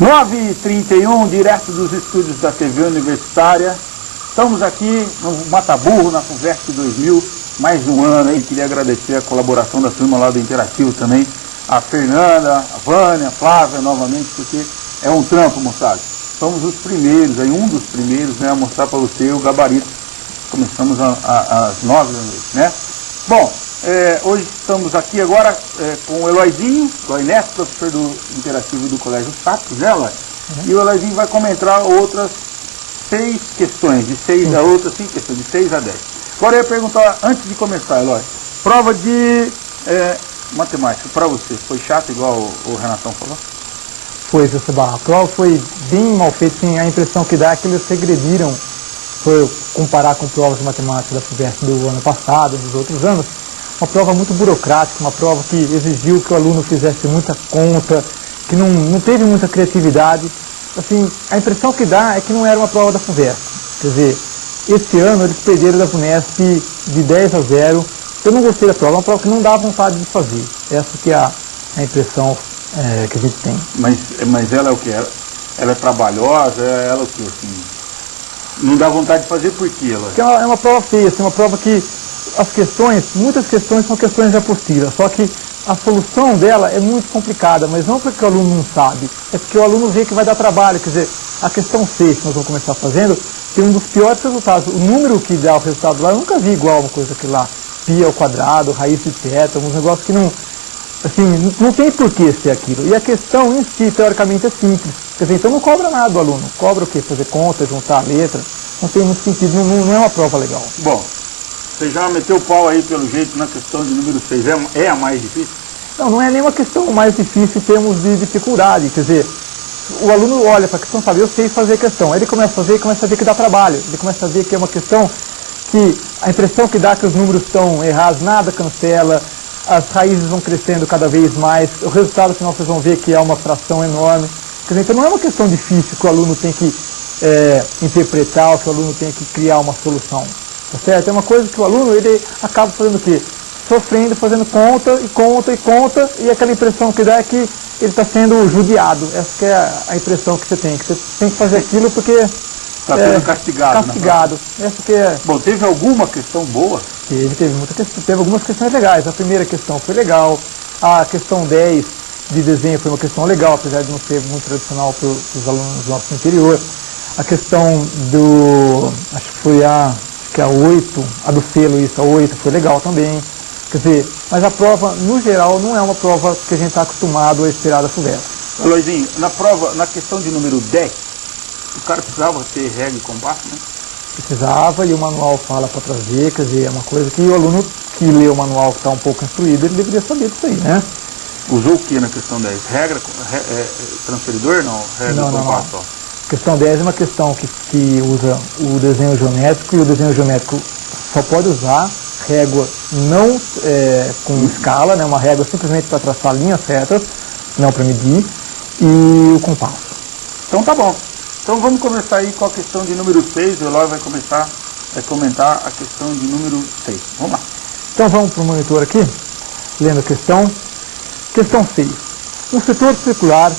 9h31, direto dos estúdios da TV Universitária. Estamos aqui no Mataburro, na FUVEST 2000, mais um ano aí. Queria agradecer a colaboração da turma lá do Interativo também, a Fernanda, a Vânia, a Flávia novamente, porque é um trampo, moçada. Somos os primeiros, aí um dos primeiros, né, a mostrar para você o gabarito. Começamos às 9 da noite, né? Bom, hoje estamos aqui agora com o Eloizinho, o Neto, professor do Interativo do Colégio Sapos, né, Eloy? E o Eloizinho vai comentar outras 6 questões, de 6 a outras 5 questões, de 6 a 10. Agora eu ia perguntar, antes de começar, Eloy, prova de matemática, para você, foi chato igual o Renatão falou? Foi, seu Seba. A prova foi bem mal feita, assim, a impressão que dá é que eles regrediram, foi comparar com provas de matemática da FUVEST do ano passado, dos outros anos, uma prova muito burocrática, uma prova que exigiu que o aluno fizesse muita conta, que não teve muita criatividade. Assim, a impressão que dá é que não era uma prova da FUVEST. Quer dizer, esse ano eles perderam da FUNESP de 10 a 0. Eu não gostei da prova, é uma prova que não dá vontade de fazer. Essa que é a impressão que a gente tem. Mas ela é o que? Ela é trabalhosa? Ela é o que, assim? Não dá vontade de fazer por quê? Porque é uma prova feia, assim, uma prova que as questões, muitas questões são questões de apostila, só que a solução dela é muito complicada, mas não porque o aluno não sabe, é porque o aluno vê que vai dar trabalho. Quer dizer, a questão 6 que nós vamos começar fazendo tem um dos piores resultados. O número que dá o resultado lá, eu nunca vi igual uma coisa que lá, pi ao quadrado, raiz de θ, uns negócios que não, assim, não tem por que ser aquilo. E a questão em si, teoricamente, é simples. Quer dizer, então não cobra nada do aluno. Cobra o quê? Fazer conta, juntar a letra. Não tem muito sentido, não é uma prova legal. Bom, você já meteu o pau aí, pelo jeito, na questão de número 6. É a mais difícil? Não é nenhuma questão mais difícil em termos de dificuldade. Quer dizer, o aluno olha para a questão e fala, eu sei fazer a questão. Aí ele começa a fazer e começa a ver que dá trabalho. Ele começa a ver que é uma questão que a impressão que dá que os números estão errados, nada cancela, as raízes vão crescendo cada vez mais, o resultado final vocês vão ver que é uma fração enorme. Quer dizer, então não é uma questão difícil que o aluno tem que interpretar, ou que o aluno tem que criar uma solução. Tá certo? É uma coisa que o aluno ele acaba fazendo o quê? Sofrendo, fazendo conta e conta e conta, e aquela impressão que dá é que ele está sendo judiado. Essa que é a impressão que você tem que fazer aquilo porque está sendo castigado. Castigado. Essa que é. Bom, teve alguma questão boa? Teve algumas questões legais. A primeira questão foi legal, a questão 10 de desenho foi uma questão legal, apesar de não ser muito tradicional para os alunos do nosso interior. A questão acho que foi a 8, a do selo, isso, a 8 foi legal também. Quer dizer, mas a prova, no geral, não é uma prova que a gente está acostumado a esperar da FUVEST. Eloizinho, na questão de número 10, o cara precisava ter regra e compasso, né? Precisava, e o manual fala para trazer, quer dizer, é uma coisa que o aluno que lê o manual, que está um pouco instruído, ele deveria saber disso aí, né? Usou o que na questão 10? Regra, transferidor, não? Regra e compasso, ó. Questão 10 é uma questão que usa o desenho geométrico, e o desenho geométrico só pode usar régua não com escala, né, uma régua simplesmente para traçar linhas retas, não para medir, e o compasso. Então tá bom. Então vamos começar aí com a questão de número 6, o Eloy vai comentar a questão de número 6. Vamos lá. Então vamos para o monitor aqui, lendo a questão. Questão 6. Um setor circular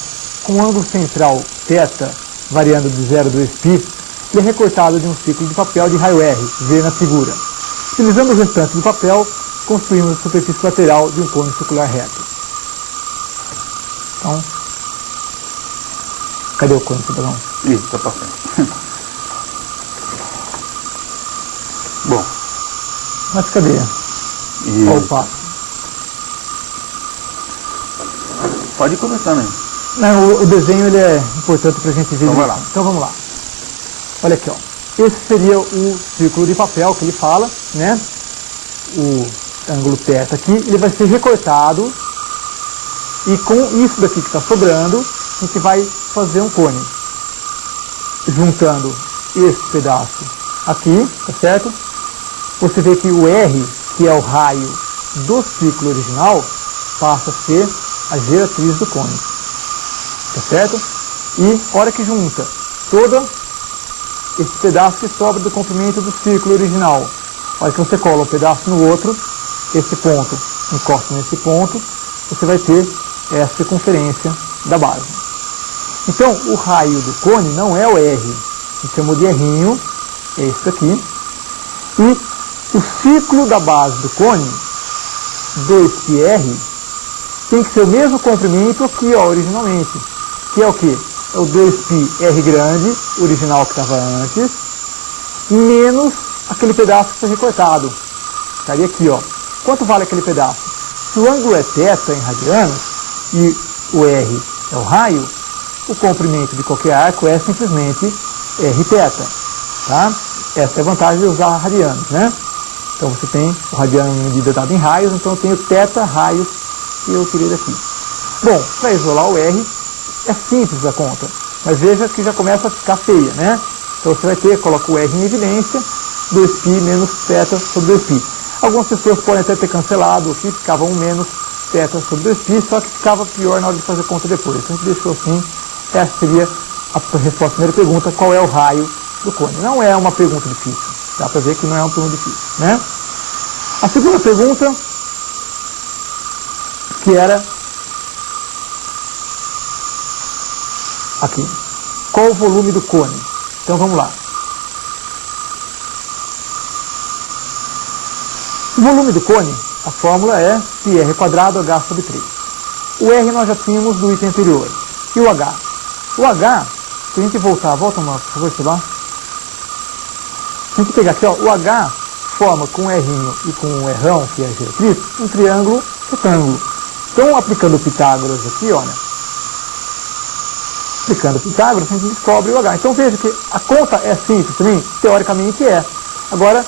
com ângulo central θ variando de 0 a 2π, ele é recortado de um ciclo de papel de raio R, ver na figura. Utilizando o restante do papel, construímos a superfície lateral de um cone circular reto. Então, cadê o cone circular? Isso, está passando. Bom. Mas cadê? Opa. Pode ir começando aí. Não, o desenho ele é importante para a gente ver. Então vai lá. Então vamos lá. Olha aqui, ó. Esse seria o círculo de papel que ele fala, né? O ângulo θ aqui, ele vai ser recortado e com isso daqui que está sobrando, a gente vai fazer um cone. Juntando esse pedaço aqui, tá certo? Você vê que o R, que é o raio do círculo original, passa a ser a geratriz do cone. Tá certo? E a hora que junta todo esse pedaço que sobra do comprimento do círculo original, a hora que você cola um pedaço no outro, esse ponto encosta nesse ponto, você vai ter essa circunferência da base. Então, o raio do cone não é o R. A gente chamou de R'inho, é esse aqui. E o ciclo da base do cone, 2πr, tem que ser o mesmo comprimento aqui, ó, originalmente. Que é o quê? É o 2πr grande, original que estava antes, menos aquele pedaço que foi recortado. Estaria aqui, ó. Quanto vale aquele pedaço? Se o ângulo é θ em radianos e o R é o raio, o comprimento de qualquer arco é simplesmente rθ. Tá? Essa é a vantagem de usar radianos, né? Então você tem o radiano medida dado em raios, então eu tenho θ raios que eu tirei daqui. Bom, para isolar o R, é simples a conta, mas veja que já começa a ficar feia, né? Então você vai ter, coloca o R em evidência, 2π menos θ sobre 2π. Algumas pessoas podem até ter cancelado aqui, ficava 1 menos θ sobre 2π, só que ficava pior na hora de fazer conta depois. Então a gente deixou assim, essa seria a resposta à primeira pergunta, qual é o raio do cone? Não é uma pergunta difícil, dá para ver que não é uma pergunta difícil, né? A segunda pergunta, que era aqui, qual o volume do cone? Então vamos lá. O volume do cone, a fórmula é πr quadrado h sobre 3. O R nós já tínhamos do item anterior. E o H? O H, se a gente volta uma, por favor, Esteban. Se a gente pegar aqui, ó, o H forma com o R'inho e com o R'ão, que é a diretriz, um triângulo retângulo. Então, aplicando Pitágoras aqui, olha, aplicando Pitágoras, a gente descobre o H. Então veja que a conta é simples também, teoricamente é. Agora,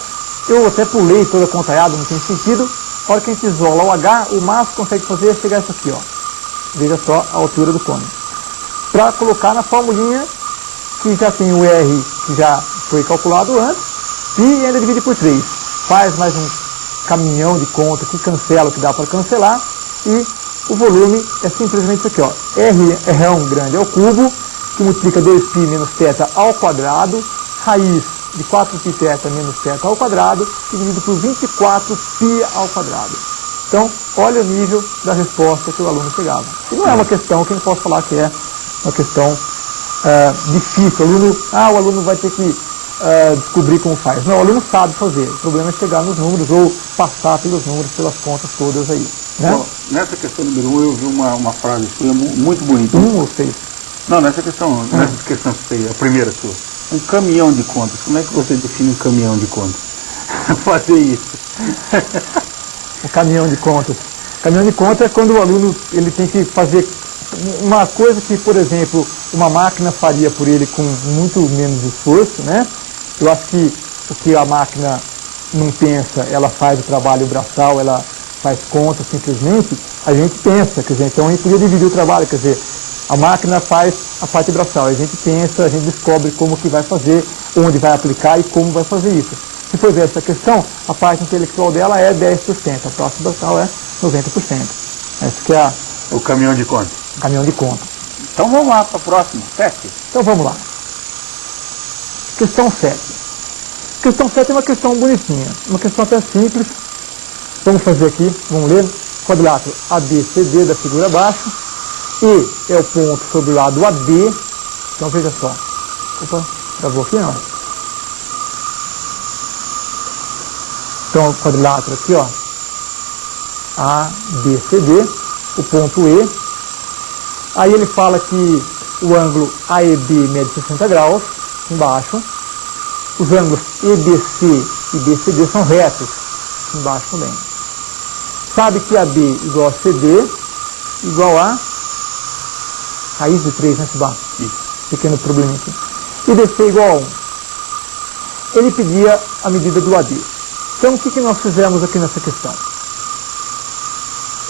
eu até pulei toda a contaiada, não tem sentido. A hora que a gente isola o H, o máximo que consegue fazer é chegar a isso aqui, ó. Veja só a altura do cone. Para colocar na formulinha, que já tem o R, que já foi calculado antes, e ainda divide por 3. Faz mais um caminhão de conta que cancela o que dá para cancelar, e o volume é simplesmente isso aqui, ó. R grande ao cubo, que multiplica 2π menos θ ao quadrado, raiz de 4πθ menos θ ao quadrado, dividido por 24π ao quadrado. Então, olha o nível da resposta que o aluno chegava. E não é uma questão que a gente pode falar que é uma questão difícil. O aluno vai ter que descobrir como faz. Não, o aluno sabe fazer. O problema é chegar nos números ou passar pelos números, pelas contas todas aí. Né? Bom, nessa questão número 1, eu vi uma frase sua muito bonita. 1 ou 6? Não, nessa questão 6, a primeira sua. Um caminhão de contas. Como é que você define um caminhão de contas? Fazer isso. O caminhão de contas. O caminhão de contas é quando o aluno ele tem que fazer uma coisa que, por exemplo, uma máquina faria por ele com muito menos esforço, né? Eu acho que o que a máquina não pensa, ela faz o trabalho braçal, ela faz conta simplesmente, a gente pensa, quer dizer, então a gente podia dividir o trabalho, quer dizer, a máquina faz a parte braçal, a gente pensa, a gente descobre como que vai fazer, onde vai aplicar e como vai fazer isso. Se for ver essa questão, a parte intelectual dela é 10%, a parte braçal é 90%. Esse que é o caminhão de conta. Caminhão de conta. Então vamos lá para a próxima, 7. Então vamos lá. Questão 7. Questão 7 é uma questão bonitinha, uma questão até simples. Vamos fazer aqui, vamos ler. Quadrilátero ABCD da figura abaixo. E é o ponto sobre o lado AB. Então veja só. Opa, travou aqui não? Então o quadrilátero aqui, ó. ABCD, o ponto E. Aí ele fala que o ângulo AEB mede 60 graus, embaixo. Os ângulos EBC e BCD são retos, embaixo também. Sabe que AB igual a CD igual a raiz de 3, né, Sibá? Pequeno probleminha aqui. E DC igual a 1. Ele pedia a medida do AD. Então, o que nós fizemos aqui nessa questão?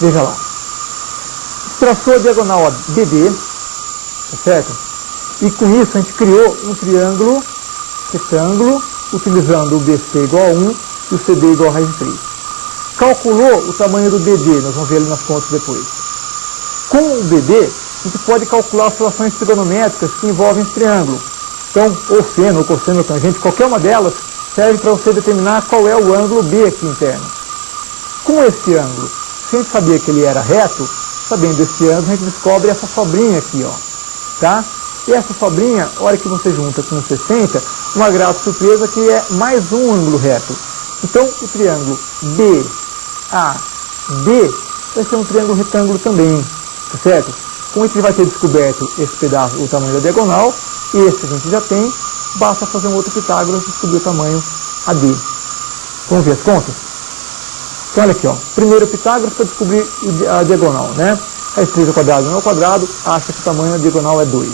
Veja lá. Traçou a diagonal BD, tá certo? E com isso a gente criou um triângulo retângulo, utilizando o BC igual a 1 e o CD igual a raiz de 3. Calculou o tamanho do BD, nós vamos ver ele nas contas depois. Com o BD, a gente pode calcular as relações trigonométricas que envolvem esse triângulo. Então, ou seno, ou cosseno, ou tangente, qualquer uma delas serve para você determinar qual é o ângulo B aqui interno. Com esse ângulo, se a gente sabia que ele era reto, sabendo esse ângulo, a gente descobre essa sobrinha aqui, ó. tá? E essa sobrinha, a hora que você junta com 60, uma grata surpresa que é mais um ângulo reto. Então, o triângulo BAD vai ser um triângulo retângulo também, tá certo? Como a gente vai ter descoberto esse pedaço, o tamanho da diagonal, esse a gente já tem, basta fazer um outro Pitágoras e descobrir o tamanho AD. Vamos ver as contas? Então, olha aqui, ó. Primeiro Pitágoras para descobrir a diagonal, né? Raiz 3 ao quadrado não ao quadrado, acha que o tamanho da diagonal é 2.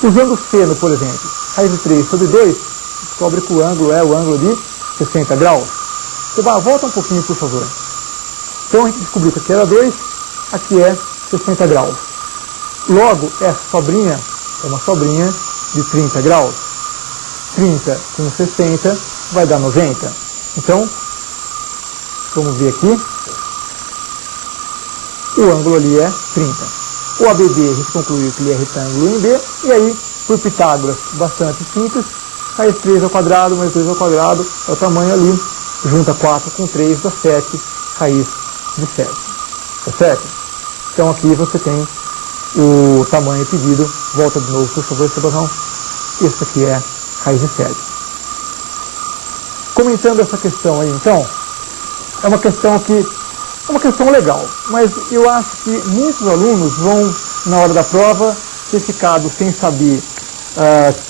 Usando o seno, por exemplo, raiz de 3 sobre 2, descobre que o ângulo é o ângulo de 60 graus. Você vai, volta um pouquinho, por favor. Então, a gente descobriu que aqui era 2, aqui é 60 graus. Logo, essa sobrinha é uma sobrinha de 30 graus. 30 com 60 vai dar 90. Então, vamos ver aqui. O ângulo ali é 30. O ABD, a gente concluiu que ele é retângulo em B. E aí, por Pitágoras, bastante simples. Raiz 3 ao quadrado mais 2 ao quadrado é o tamanho ali. Junta 4 com 3 dá 7. Raiz de 7. Tá certo? Então aqui você tem o tamanho pedido. Volta de novo, por favor, Sebastião. Isso aqui é raiz de 7. Comentando essa questão aí, então, é uma questão legal, mas eu acho que muitos alunos vão, na hora da prova, ter ficado sem saber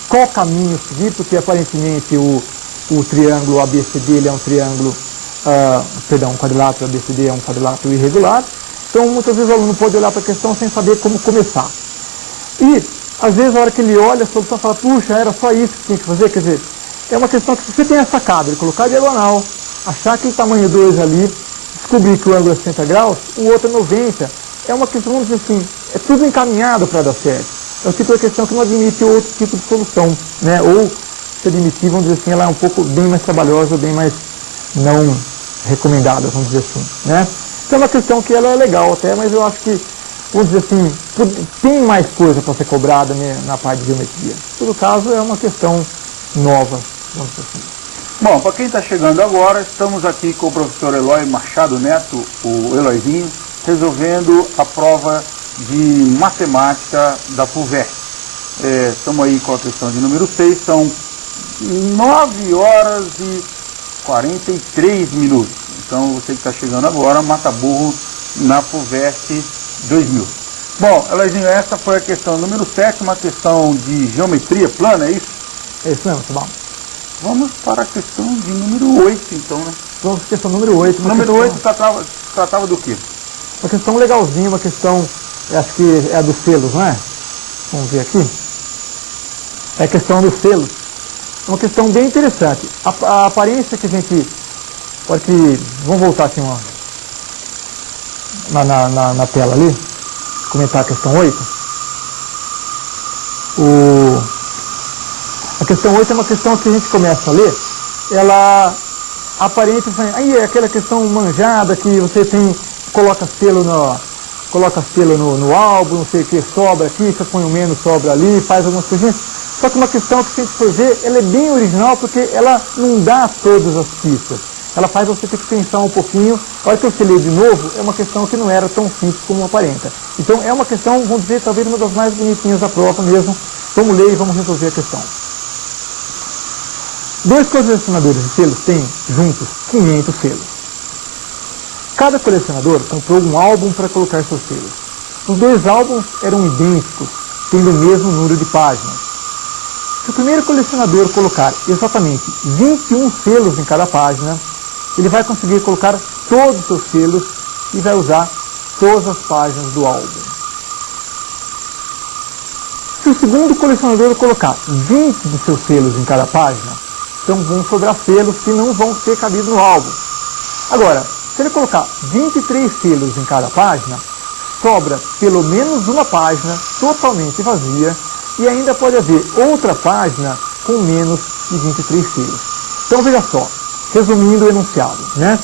qual caminho seguir, porque aparentemente o triângulo ABCD ele é um triângulo, o quadrilátero ABCD é um quadrilátero irregular. Então, muitas vezes o aluno pode olhar para a questão sem saber como começar. E, às vezes, a hora que ele olha, a solução fala, puxa, era só isso que tinha que fazer. Quer dizer, é uma questão que se você tem a sacada de colocar a diagonal, achar aquele tamanho 2 ali, descobrir que o ângulo é 60 graus, o outro é 90, é uma questão, vamos dizer assim, é tudo encaminhado para dar certo. É o tipo de questão que não admite outro tipo de solução, né? Ou, se admitir, vamos dizer assim, ela é um pouco bem mais trabalhosa, bem mais não recomendada, vamos dizer assim, né? Então é uma questão que ela é legal até, mas eu acho que, vamos dizer assim, tem mais coisa para ser cobrada, né, na parte de geometria. Em todo caso, é uma questão nova, vamos dizer assim. Bom, para quem está chegando agora, estamos aqui com o professor Eloy Machado Neto, o Eloyzinho, resolvendo a prova de matemática da FUVEST. Estamos aí com a questão de número 6, são 9 horas e 43 minutos. Então, você que está chegando agora, mata burro na FUVEST 2000. Bom, Eloyzinho, essa foi a questão número 7, uma questão de geometria plana, é isso? É isso mesmo, tá bom. Vamos para a questão de número 8, então, né? Vamos para a questão número 8. Número 8 tratava do quê? Uma questão legalzinha, uma questão, acho que é a dos selos, não é? Vamos ver aqui. É a questão dos selos. É uma questão bem interessante. A aparência que a gente... Vamos voltar aqui na tela ali. Comentar a questão 8. A questão 8 é uma questão que a gente começa a ler, ela aparenta, aí é aquela questão manjada que você coloca selo no álbum, não sei o que, sobra aqui, você põe o menos, sobra ali, faz algumas coisinhas. Só que uma questão que, se a gente for ver, ela é bem original porque ela não dá todas as pistas. Ela faz você ter que pensar um pouquinho. A hora que você lê de novo, é uma questão que não era tão simples como aparenta. Então é uma questão, vamos dizer, talvez uma das mais bonitinhas da prova mesmo. Vamos ler e vamos resolver a questão. 2 colecionadores de selos têm, juntos, 500 selos. Cada colecionador comprou um álbum para colocar seus selos. Os 2 álbuns eram idênticos, tendo o mesmo número de páginas. Se o primeiro colecionador colocar exatamente 21 selos em cada página, ele vai conseguir colocar todos os seus selos e vai usar todas as páginas do álbum. Se o segundo colecionador colocar 20 dos seus selos em cada página, então vão sobrar selos que não vão ter cabido no álbum. Agora, se ele colocar 23 selos em cada página, sobra pelo menos uma página totalmente vazia e ainda pode haver outra página com menos de 23 selos. Então veja só, resumindo o enunciado, né?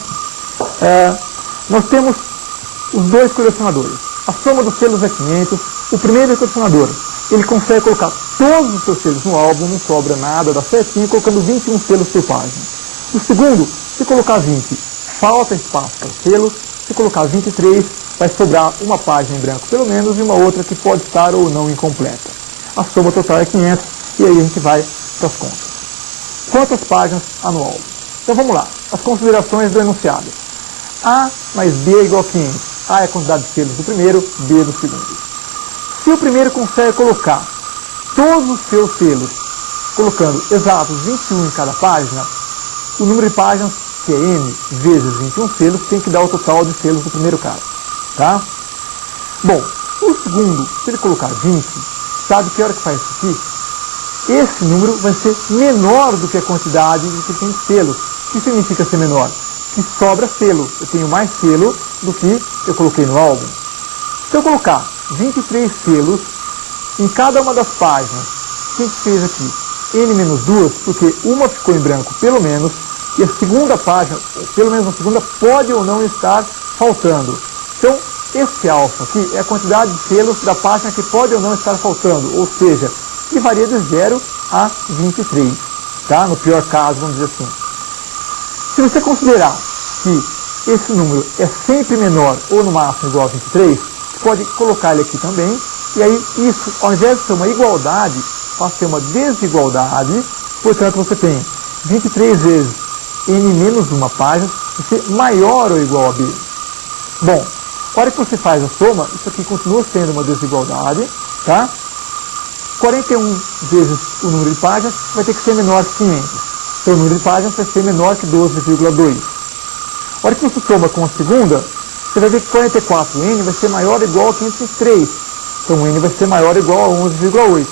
Nós temos os 2 colecionadores. A soma dos selos é 500. O primeiro colecionador, ele consegue colocar todos os seus selos no álbum, não sobra nada, dá certinho, colocando 21 selos por página. O segundo, se colocar 20, falta espaço para selo. Se colocar 23, vai sobrar uma página em branco pelo menos e uma outra que pode estar ou não incompleta. a soma total é 500, e aí a gente vai para as contas. Quantas páginas há no álbum? Então vamos lá, as considerações do enunciado. A mais B é igual a 500. A é a quantidade de selos do primeiro, B do segundo. Se o primeiro consegue colocar todos os seus selos, colocando exatos 21 em cada página, o número de páginas, que é N vezes 21 selos, tem que dar o total de selos do primeiro cara. Tá? Bom, o segundo, se ele colocar 20, sabe que hora que faz isso aqui? Esse número vai ser menor do que a quantidade que tem de selos. O que significa ser menor? Que sobra selo. Eu tenho mais selo do que eu coloquei no álbum. Se eu colocar 23 selos em cada uma das páginas, o que a gente fez aqui? N-2, porque uma ficou em branco pelo menos, e a segunda página, pelo menos a segunda, pode ou não estar faltando. Então, esse alfa aqui é a quantidade de selos da página que pode ou não estar faltando, ou seja, que varia de 0 a 23, tá? No pior caso, vamos dizer assim. Se você considerar que esse número é sempre menor ou no máximo igual a 23, você pode colocar ele aqui também, e aí isso, ao invés de ser uma igualdade, passa a ser uma desigualdade, portanto você tem 23 vezes n menos uma página, vai ser maior ou igual a b. Bom, a hora que você faz a soma, isso aqui continua sendo uma desigualdade, tá? 41 vezes o número de páginas vai ter que ser menor que 500. Então o número de páginas vai ser menor que 12,2. A hora que você soma com a segunda, você vai ver que 44n vai ser maior ou igual a 503. Então o n vai ser maior ou igual a 11,8.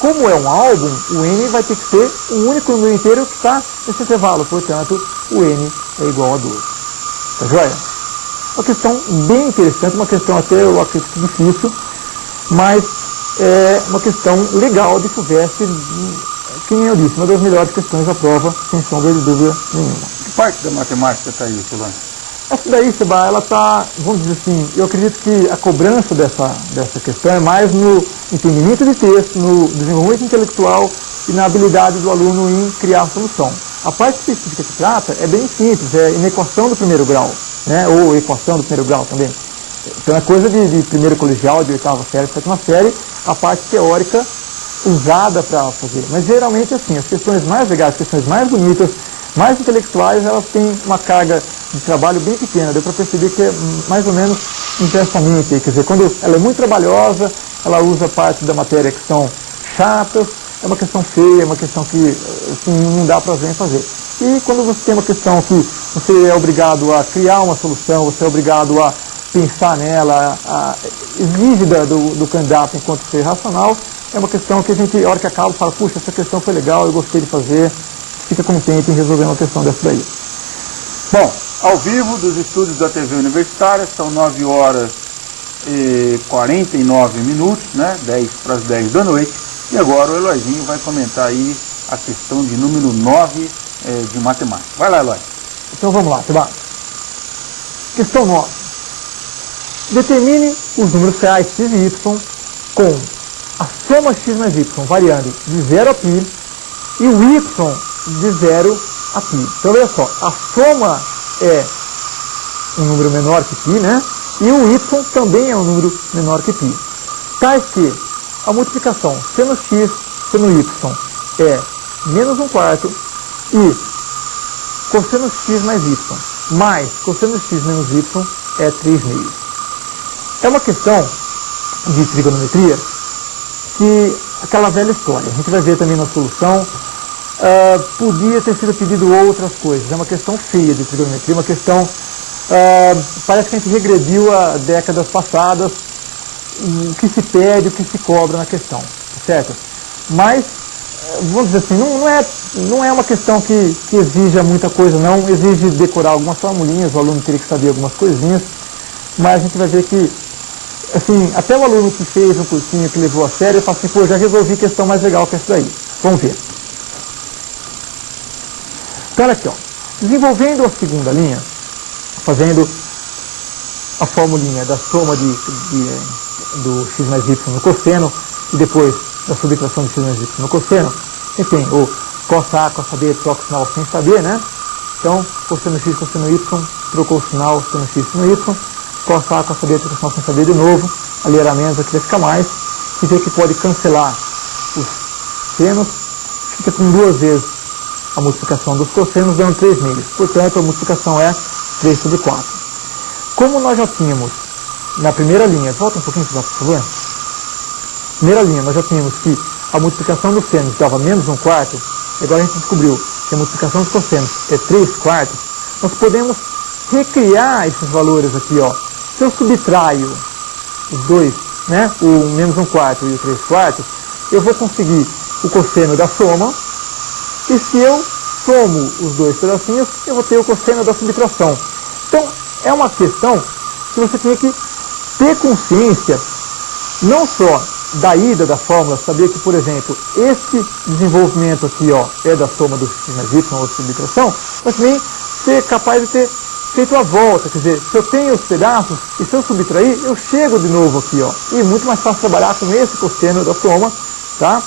Como é um álbum, o n vai ter que ser o único número inteiro que está nesse intervalo. Portanto, o n é igual a 12. Tá joia? Uma questão bem interessante, uma questão até eu acredito difícil, mas é uma questão legal de FUVEST, que nem eu disse, uma das melhores questões da prova, sem sombra de dúvida nenhuma. Que parte da matemática está aí, Solano? Essa daí, Seba, ela está, vamos dizer assim, eu acredito que a cobrança dessa questão é mais no entendimento de texto, no desenvolvimento intelectual e na habilidade do aluno em criar a solução. A parte específica que trata é bem simples, é inequação do primeiro grau, né, ou equação do primeiro grau também. Então é coisa de primeiro colegial, de oitava série, sétima série, a parte teórica usada para fazer. Mas geralmente assim, as questões mais legais, as questões mais bonitas, mais intelectuais, elas têm uma carga de trabalho bem pequena. Deu para perceber que é mais ou menos intensamente. Quer dizer, quando ela é muito trabalhosa, ela usa partes da matéria que são chatas, é uma questão feia, é uma questão que assim, não dá prazer em fazer. E quando você tem uma questão que você é obrigado a criar uma solução, você é obrigado a pensar nela, exige do candidato enquanto ser racional, é uma questão que a gente, a hora que acaba, fala, puxa, essa questão foi legal, eu gostei de fazer, fica contente em resolver uma questão dessa daí. Bom, ao vivo dos estúdios da TV Universitária, são 9 horas e 49 minutos, né? 10 para as 10 da noite, e agora o Eloizinho vai comentar aí a questão de número 9 de matemática. Vai lá, Eloy. Então vamos lá, Seba. Questão 9. Determine os números reais x e y com a soma x mais y variando de 0 a π e o y de 0 a π. Então, olha só, a soma é um número menor que π, né? E o y também é um número menor que π. Tais que a multiplicação seno x, seno y é menos 1/4 e cosseno x mais y mais cosseno x menos y é 3/2. É uma questão de trigonometria que, aquela velha história, a gente vai ver também na solução, podia ter sido pedido outras coisas. É uma questão feia de trigonometria, uma questão, parece que a gente regrediu a décadas passadas, o que se pede, o que se cobra na questão, certo? Mas, vamos dizer assim, não é uma questão que exija muita coisa, não, exige decorar algumas formulinhas, o aluno teria que saber algumas coisinhas, mas a gente vai ver que, assim, até o aluno que fez um cursinho, que levou a sério, ele fala assim, pô, já resolvi questão mais legal que essa daí. Vamos ver. Então, olha aqui, ó. Desenvolvendo a segunda linha, fazendo a formulinha da soma do x mais y no cosseno, e depois da subtração de x mais y no cosseno, enfim, o cos A, cos B, troca o sinal sem saber, né? Então, cosseno x, cosseno y, trocou o sinal, seno x, seno y, cos A, cos B, troca o sinal sem saber de novo, ali era menos, aqui vai ficar mais, e vê que pode cancelar os senos, fica com 2 vezes a multiplicação dos cossenos, dando 3 meios. Portanto, a multiplicação é 3 sobre 4. Como nós já tínhamos na primeira linha, volta um pouquinho, por favor. Primeira linha, nós já tínhamos que a multiplicação dos senos dava menos 1/4, agora a gente descobriu que a multiplicação dos cossenos é 3/4, nós podemos recriar esses valores aqui, ó. Se eu subtraio os dois, né, o menos 1/4 e o 3/4, eu vou conseguir o cosseno da soma, e se eu somo os dois pedacinhos, eu vou ter o cosseno da subtração. Então, é uma questão que você tem que ter consciência, não só da ida da fórmula, saber que, por exemplo, esse desenvolvimento aqui, ó, é da soma do x mais y ou subtração, mas também ser capaz de ter feito a volta, quer dizer, se eu tenho os pedaços e se eu subtrair, eu chego de novo aqui, ó, e é muito mais fácil trabalhar com esse cosseno da soma, tá?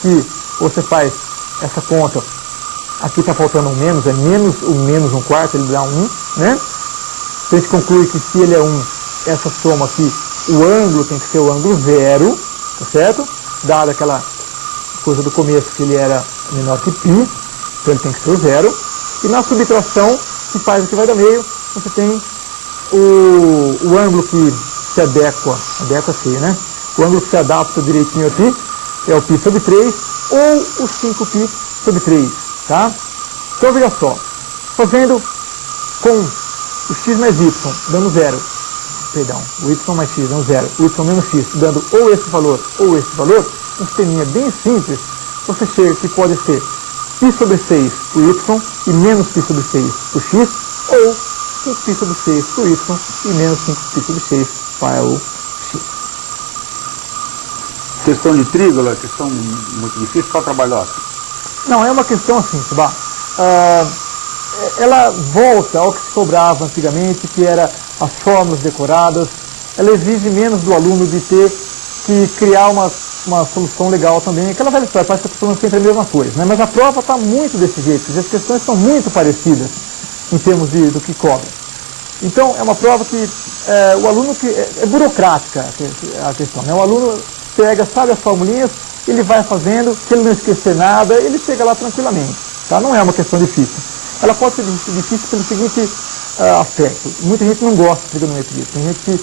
Que você faz essa conta, aqui está faltando um menos, é menos 1/4, ele dá 1, né? Então a gente conclui que se ele é 1, essa soma aqui, o ângulo tem que ser o ângulo 0, tá certo? Dada aquela coisa do começo que ele era menor que π, então ele tem que ser o 0. E na subtração, que faz o que vai dar meio, você tem o ângulo que se adequa feio, né? O ângulo que se adapta direitinho aqui é o π sobre 3 ou o 5π sobre 3, tá? Então veja só, fazendo com o x mais y dando 0, perdão, o y mais x dando 0, o y menos x dando ou esse valor, um sisteminha bem simples, você chega que pode ser π sobre 6 para o y e menos π sobre 6 para o x, ou 5π sobre 6 para o y e menos 5π sobre 6 para o x. Questão de trígono, é questão muito difícil para trabalhar assim. Não, é uma questão assim, Subá. Ela volta ao que se cobrava antigamente, que era as fórmulas decoradas. Ela exige menos do aluno de ter que criar uma solução legal também. Aquela velha história, parece que eu estou falando sempre a mesma coisa, né? Mas a prova está muito desse jeito, as questões estão muito parecidas em termos do que cobra. Então, é uma prova que o aluno, que é burocrática a questão, né? O aluno pega, sabe as formulinhas, ele vai fazendo, se ele não esquecer nada, ele chega lá tranquilamente, tá? Não é uma questão difícil. Ela pode ser difícil pelo seguinte aspecto. Muita gente não gosta de trigonometria. Tem gente que,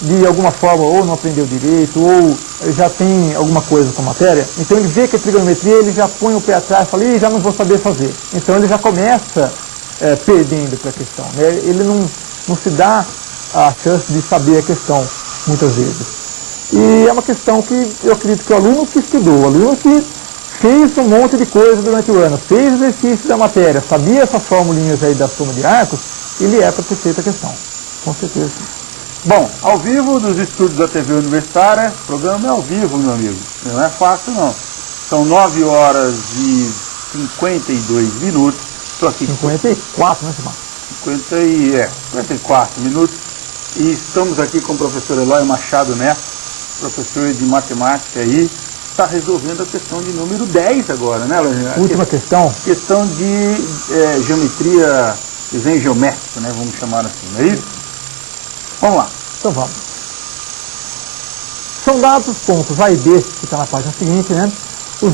de alguma forma, ou não aprendeu direito, ou já tem alguma coisa com a matéria. Então ele vê que é trigonometria, ele já põe o pé atrás e fala, já não vou saber fazer. Então ele já começa perdendo para a questão, né? Ele não se dá a chance de saber a questão, muitas vezes. E é uma questão que eu acredito que o aluno que estudou, o aluno que fez um monte de coisa durante o ano, fez exercício da matéria, sabia essas formulinhas aí da soma de arcos, ele é para ter feito a questão, com certeza. Bom, ao vivo dos estúdios da TV Universitária, o programa é ao vivo, meu amigo, não é fácil não. São 9 horas e 52 minutos, estou aqui... 54, né, Simão? 54 minutos, e estamos aqui com o professor Eloy Machado Neto, professor de matemática aí, está resolvendo a questão de número 10 agora, né? Última questão. Questão de geometria, desenho geométrico, né? Vamos chamar assim, não é isso? Vamos lá. Então vamos. São dados os pontos A e B, que está na página seguinte, né? São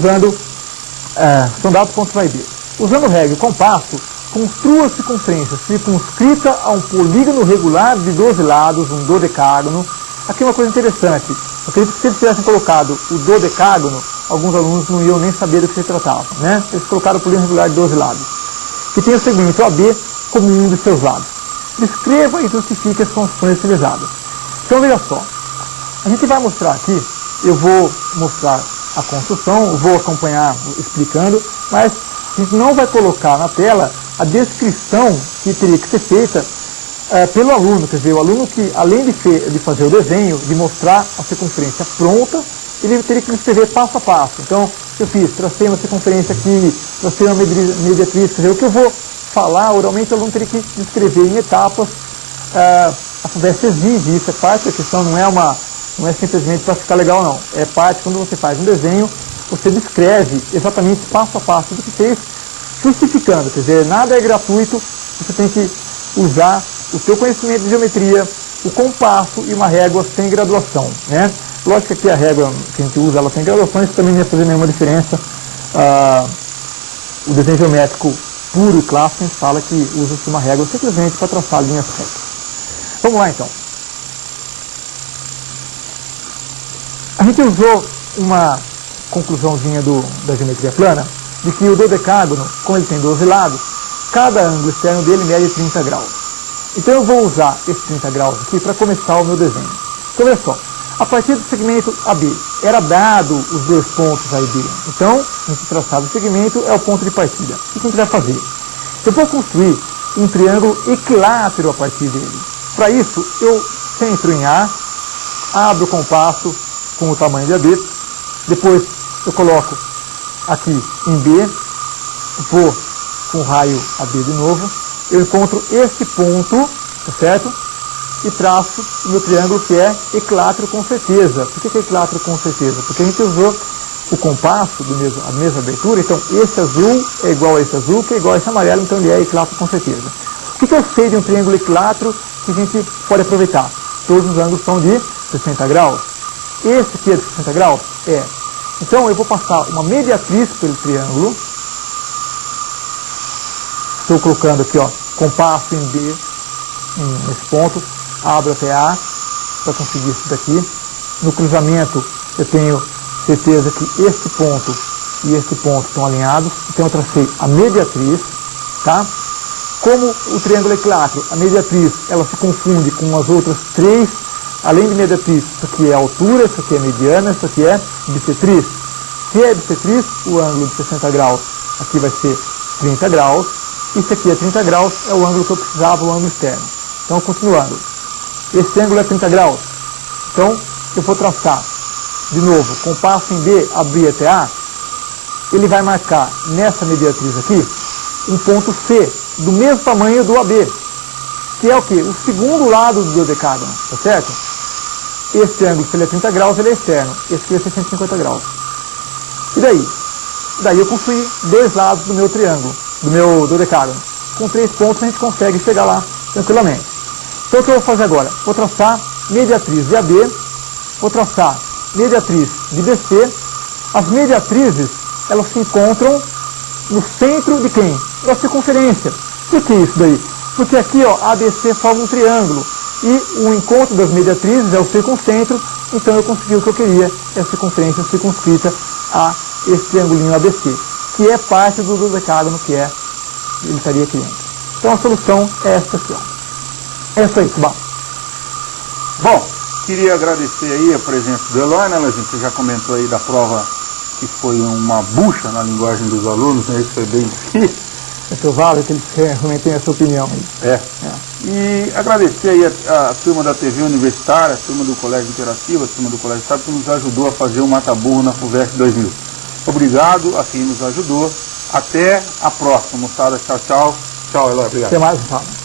dados os pontos A e B. Usando regra e compasso, construa a circunferência circunscrita a um polígono regular de 12 lados, um dodecágono. Aqui uma coisa interessante. Eu acredito que se eles tivessem colocado o dodecágono, alguns alunos não iam nem saber do que se tratava, né? Eles colocaram o polígono regular de 12 lados, que tem o segmento AB como um de seus lados. Descreva e justifique as construções utilizadas. Então veja só, a gente vai mostrar aqui, eu vou mostrar a construção, vou acompanhar explicando, mas a gente não vai colocar na tela a descrição que teria que ser feita pelo aluno, quer dizer, o aluno que, além de fazer o desenho, de mostrar a circunferência pronta, ele teria que escrever passo a passo. Então, eu tracei uma circunferência aqui, tracei uma mediatriz, quer dizer, o que eu vou falar, oralmente, o aluno teria que descrever em etapas. A FUVEST exige isso, é parte da questão, não é simplesmente para ficar legal, não. É parte, quando você faz um desenho, você descreve exatamente passo a passo do que fez, justificando, quer dizer, nada é gratuito, você tem que usar o seu conhecimento de geometria, o compasso e uma régua sem graduação, né? Lógico que aqui a régua que a gente usa, ela tem graduações, também não ia fazer nenhuma diferença. O desenho geométrico puro e clássico, a gente fala que usa-se uma régua simplesmente para traçar linhas retas. Vamos lá então. A gente usou uma conclusãozinha da geometria plana, de que o dodecágono, como ele tem 12 lados, cada ângulo externo dele mede 30 graus. Então eu vou usar esses 30 graus aqui para começar o meu desenho. Então olha só, a partir do segmento AB, era dado os dois pontos A e B. Então, a gente traçava o segmento, é o ponto de partida. O que a gente vai fazer? Eu vou construir um triângulo equilátero a partir dele. Para isso, eu centro em A, abro o compasso com o tamanho de AB, depois eu coloco aqui em B, vou com o raio AB de novo, eu encontro esse ponto, tá certo? E traço o meu triângulo que é equilátero com certeza. Por que é equilátero com certeza? Porque a gente usou o compasso, a mesma abertura, então esse azul é igual a esse azul, que é igual a esse amarelo, então ele é equilátero com certeza. O que eu sei de um triângulo equilátero que a gente pode aproveitar? Todos os ângulos são de 60 graus. Esse aqui é de 60 graus? É. Então eu vou passar uma mediatriz pelo triângulo. Estou colocando aqui, ó, compasso em B, nesse ponto. Abro até A para conseguir isso daqui. No cruzamento eu tenho certeza que este ponto e este ponto estão alinhados. Então eu tracei a mediatriz, tá? Como o triângulo é equilátero, a mediatriz ela se confunde com as outras três. Além de mediatriz, isso aqui é altura, isso aqui é mediana, isso aqui é bissetriz. Se é bissetriz, o ângulo de 60 graus aqui vai ser 30 graus. Isso aqui é 30 graus, é o ângulo que eu precisava, o ângulo externo. Então, continuando. Esse ângulo é 30 graus. Então, eu vou traçar, de novo, compasso em B, abrir até A. Ele vai marcar, nessa mediatriz aqui, um ponto C, do mesmo tamanho do AB. Que é o quê? O segundo lado do dodecágono, tá certo? Esse triângulo, se ele é 30 graus, ele é externo. Esse aqui é 150 graus. E daí? Daí eu construí dois lados do meu triângulo, do meu dodecágono. Com 3 pontos a gente consegue chegar lá tranquilamente. Então o que eu vou fazer agora? Vou traçar mediatriz de AB, vou traçar mediatriz de BC. As mediatrizes, elas se encontram no centro de quem? Da circunferência. Por que isso daí? Porque aqui, ó, ABC forma um triângulo. E o encontro das mediatrizes é o circuncentro, então eu consegui o que eu queria, é a circunferência circunscrita a esse triangulinho ABC, que é parte do dodecágono que ele estaria criando. Então a solução é esta aqui, ó. É isso aí, Fubá. Bom, queria agradecer aí a presença do Eloy, né, a gente já comentou aí da prova que foi uma bucha na linguagem dos alunos, né, isso foi bem difícil. É provável que eles realmente tenham essa opinião aí. E agradecer aí a turma da TV Universitária, a turma do Colégio Interativo, a turma do Colégio Estado, que nos ajudou a fazer o Mata-Burro na FUVEST 2000. Obrigado a quem nos ajudou. Até a próxima, moçada. Tchau, tchau. Tchau, Eloy. Obrigado. Até mais, Fábio.